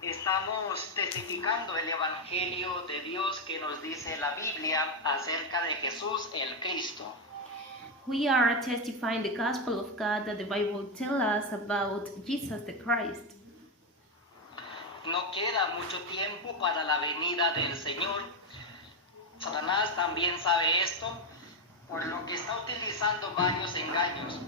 Estamos testificando el evangelio de Dios que nos dice la Biblia acerca de Jesús el Cristo. We are testifying the gospel of God that the Bible tells us about Jesus the Christ. No queda mucho tiempo para la venida del Señor. Satanás también sabe esto, por lo que está utilizando varios engaños.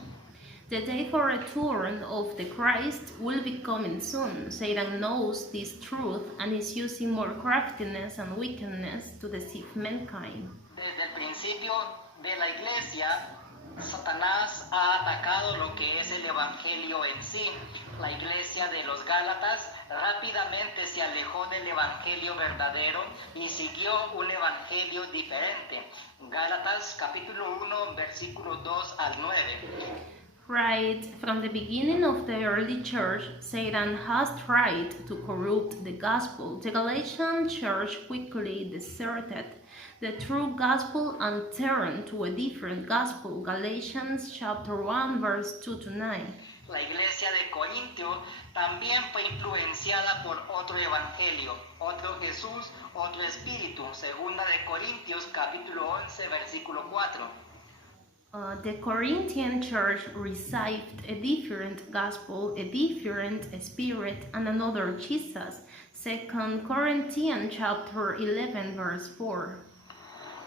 The day for return of the Christ will be coming soon. Satan knows this truth and is using more craftiness and wickedness to deceive mankind. Desde el principio de la iglesia, Satanás ha atacado lo que es el evangelio en sí. La iglesia de los Gálatas rápidamente se alejó del evangelio verdadero y siguió un evangelio diferente. Gálatas capítulo 1, versículos 2 al 9. Right from the beginning of the early church, Satan has tried to corrupt the gospel. The Galatian Church quickly deserted the true gospel and turned to a different gospel. Galatians chapter 1 verse 2 to 9. La iglesia de Corintio también fue influenciada por otro evangelio, otro Jesús, otro espíritu. Segunda de Corintios capítulo 11 versículo 4. The Corinthian Church received a different gospel, a different spirit, and another Jesus. 2 Corinthian chapter 11 verse 4.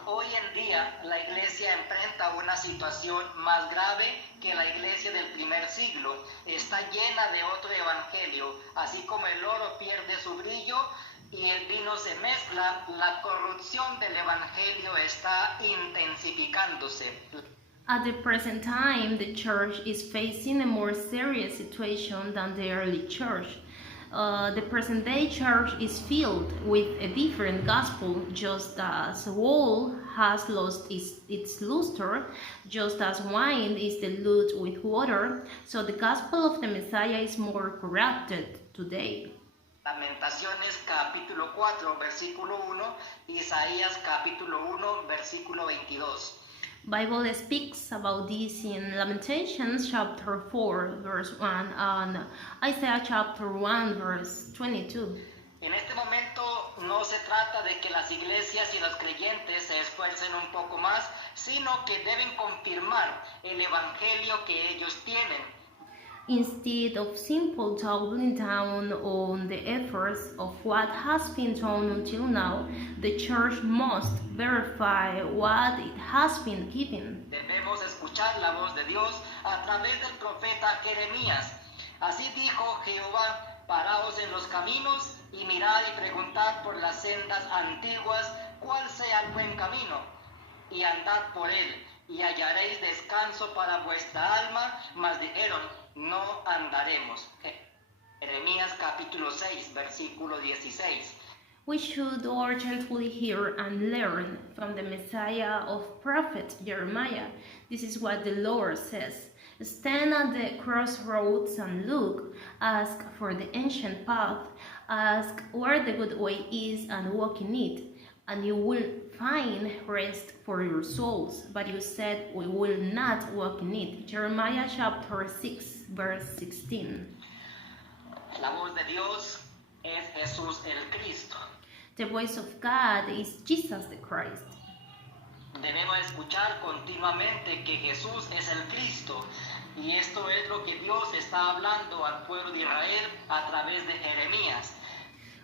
Hoy en día la iglesia enfrenta una situación más grave que la iglesia del primer siglo. Está llena de otro evangelio, así como el oro pierde su brillo y el vino se mezcla, la corrupción del evangelio está intensificándose. At the present time, the church is facing a more serious situation than the early church. The present-day church is filled with a different gospel, just as wool has lost its luster, just as wine is diluted with water, so the gospel of the Messiah is more corrupted today. Lamentaciones capítulo 4, versículo 1, Isaías capítulo 1, versículo 22. Bible speaks about this in Lamentations chapter 4 verse 1 and Isaiah chapter 1 verse 22. En este momento no se trata de que las iglesias y los creyentes se esfuercen un poco más, sino que deben confirmar el evangelio que ellos tienen. Instead of simple doubling down on the efforts of what has been done until now, the church must verify what it has been given. Debemos escuchar la voz de Dios a través del profeta Jeremías. Así dijo Jehová: paraos en los caminos y mirad y preguntad por las sendas antiguas cuál sea el buen camino, y andad por él, y hallaréis descanso para vuestra alma. Mas dijeron: no andaremos. Jeremías capítulo 6, versículo 16. We should urgently hear and learn from the Messiah of prophet Jeremiah. This is what the Lord says. Stand at the crossroads and look. Ask for the ancient path. Ask where the good way is and walk in it. And you will find rest for your souls. But you said, we will not walk in it. Jeremiah chapter 6, verse 16. La voz de Dios es Jesús el Cristo. The voice of God is Jesus the Christ. Debemos escuchar continuamente que Jesús es el Cristo. Y esto es lo que Dios está hablando al pueblo de Israel a través de Jeremías.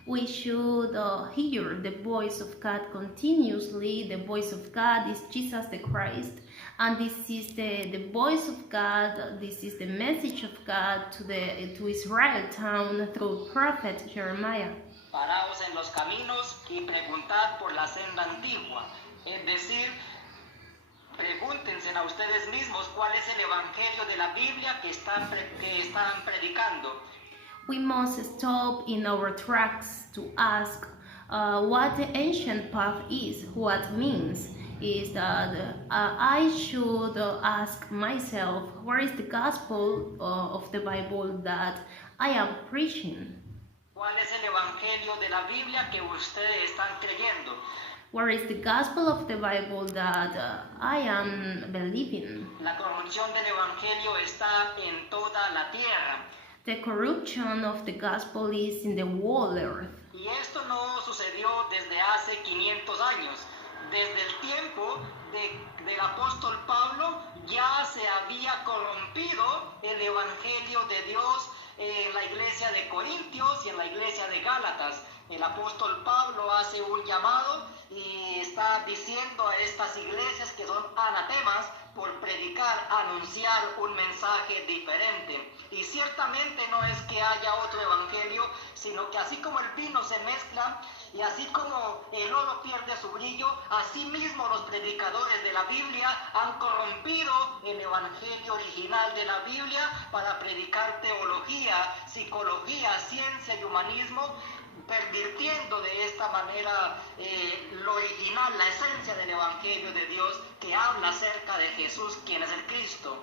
We should hear the voice of God continuously. The voice of God is Jesus the Christ. And this is the voice of God, this is the message of God to Israel town through prophet Jeremiah. Paraos en los caminos y preguntad por la senda antigua. Es decir, pregúntense a ustedes mismos cuál es el evangelio de la Biblia que están predicando. We must stop in our tracks to ask what the ancient path is, what means is that I should ask myself, where is the gospel of the Bible that I am preaching? ¿Cuál es el evangelio de la Biblia que ustedes están creyendo? Where is the gospel of the Bible that I am believing? La corrupción del evangelio está en toda la tierra. The corruption of the gospel is in the whole earth. Y esto no sucedió desde hace 500 años. Desde el tiempo del apóstol Pablo ya se había corrompido el evangelio de Dios en la iglesia de Corintios y en la iglesia de Gálatas. El apóstol Pablo hace un llamado y está diciendo a estas iglesias que son anatemas por predicar, anunciar un mensaje diferente. Y ciertamente no es que haya otro evangelio, sino que así como el vino se mezcla y así como el oro pierde su brillo, así mismo los predicadores de la Biblia han corrompido el evangelio original de la Biblia para predicar teología, psicología, ciencia y humanismo, pervirtiendo de esta manera lo original, la esencia del evangelio de Dios que habla acerca de Jesús, quien es el Cristo.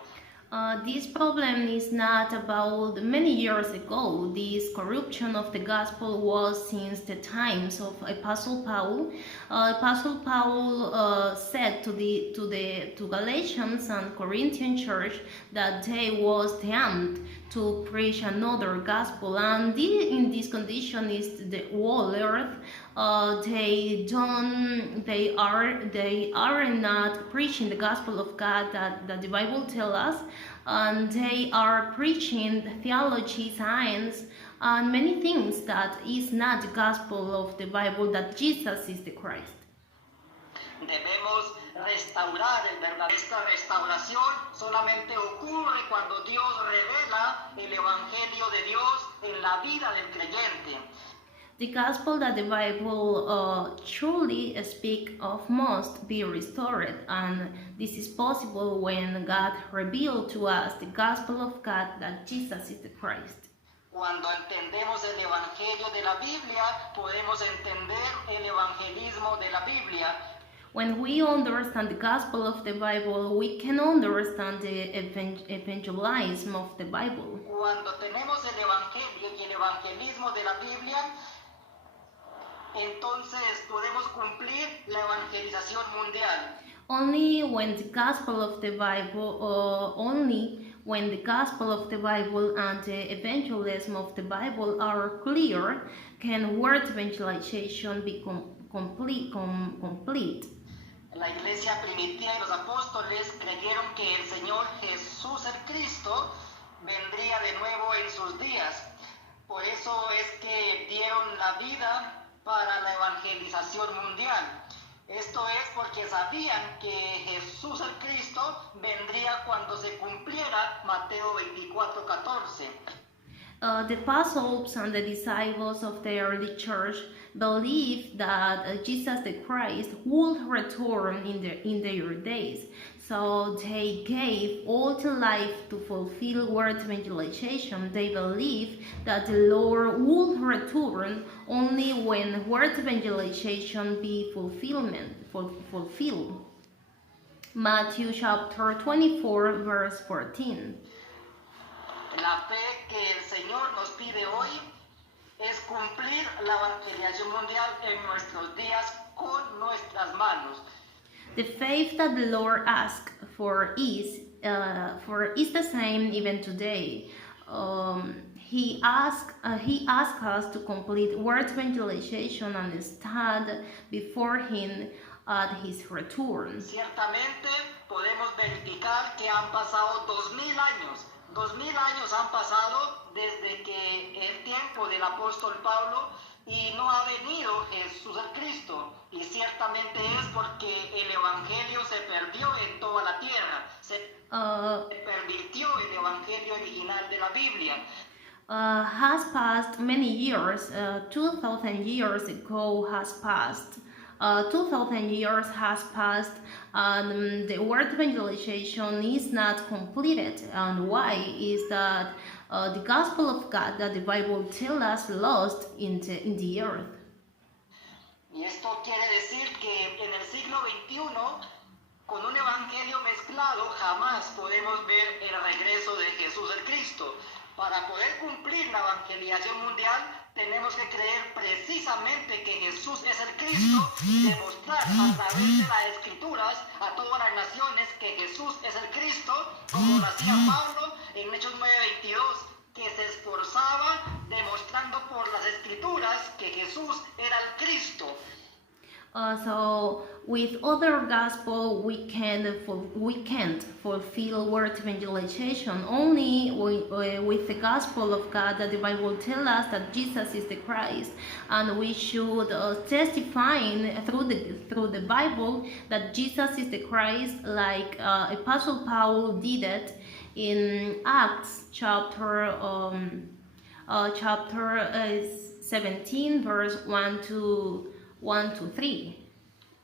This problem is not about many years ago. This corruption of the gospel was since the times of Apostle Paul. Apostle Paul said to Galatians and Corinthian Church that they was damned to preach another gospel, and in this condition is the whole earth. They are not preaching the gospel of God that the Bible tells us, and they are preaching theology, science, and many things that is not the gospel of the Bible, that Jesus is the Christ. Debemos restaurar el verdadero. Esta restauración solamente ocurre cuando Dios revela el evangelio de Dios en la vida del creyente. The gospel that the Bible truly speaks of must be restored, and this is possible when God revealed to us the gospel of God, that Jesus is the Christ. Cuando entendemos el evangelio de la Biblia, podemos entender el evangelismo de la Biblia. When we understand the gospel of the Bible, we can understand the evangelism of the Bible. Cuando tenemos el evangelio y el evangelismo de la Biblia, entonces podemos cumplir la evangelización mundial. Only when the gospel of the Bible, and the evangelism of the Bible are clear, can word evangelization be complete. La iglesia primitiva y los apóstoles creyeron que el Señor Jesús el Cristo vendría de nuevo en sus días. Por eso es que dieron la vida para la evangelización mundial. Esto es porque sabían que Jesús el Cristo vendría cuando se cumpliera Mateo 24:14. The apostles and the disciples of the early church believed that Jesus the Christ would return in their days. So they gave all their life to fulfill word evangelization. They believed that the Lord would return only when word evangelization be fulfilled. Matthew chapter 24, verse 14. La fe que el Señor nos pide hoy es cumplir la evangelización mundial en nuestros días con nuestras manos. The faith that the Lord asks for is the same even today. He asks us to complete word evangelization and stand before Him at His return. Ciertamente podemos verificar que han pasado 2000 años. 2000 años han pasado desde que el tiempo del apóstol Pablo y no ha venido Jesús el Cristo. Y ciertamente es porque el evangelio se perdió en toda la tierra. Se pervirtió el evangelio original de la Biblia. Has passed many years. 2,000 years ago has passed. 2,000 years has passed, and the word evangelization is not completed. And why is that the gospel of God that the Bible tells us lost in the earth? Y esto quiere decir que en el siglo XXI, con un evangelio mezclado, jamás podemos ver el regreso de Jesús el Cristo. Para poder cumplir la evangelización mundial, tenemos que creer precisamente que Jesús es el Cristo y demostrar a través de las Escrituras a todas las naciones que Jesús es el Cristo, como lo hacía Pablo en Hechos 9:22, que se esforzaba demostrando por las escrituras que Jesús era el Cristo. So with other gospel we can't fulfill word evangelization. Only with the gospel of God that the Bible tells us that Jesus is the Christ, and we should testifying through the Bible that Jesus is the Christ, like Apostle Paul did it in Acts chapter 17 verse 1 to 3.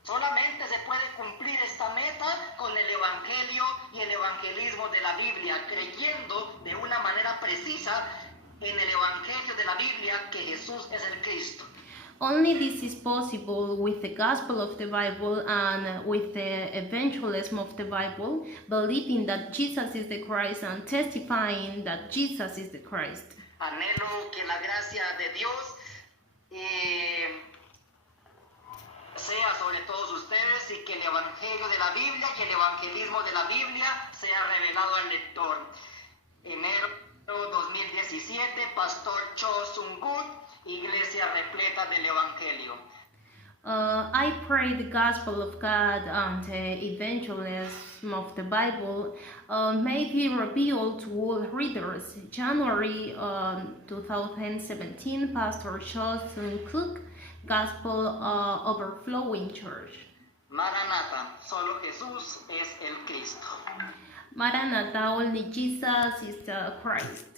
Solamente se puede cumplir esta meta con el evangelio y el evangelismo de la Biblia, creyendo de una manera precisa en el evangelio de la Biblia que Jesús es el Cristo. Only this is possible with the gospel of the Bible and with the evangelism of the Bible, believing that Jesus is the Christ and testifying that Jesus is the Christ. Anhelo que la gracia de Dios sea sobre todos ustedes y que el evangelio de la Biblia y el evangelismo de la Biblia sea revelado al lector. Enero 2017, Pastor Cho Sung-Gut, Iglesia repleta del evangelio. I pray the gospel of God and the evangelism of the Bible may be revealed to all readers. January 2017, Pastor Cho Sung-Gut, Gospel Overflowing Church. Maranatha, solo Jesús es el Cristo. Maranatha, only Jesus is the Christ.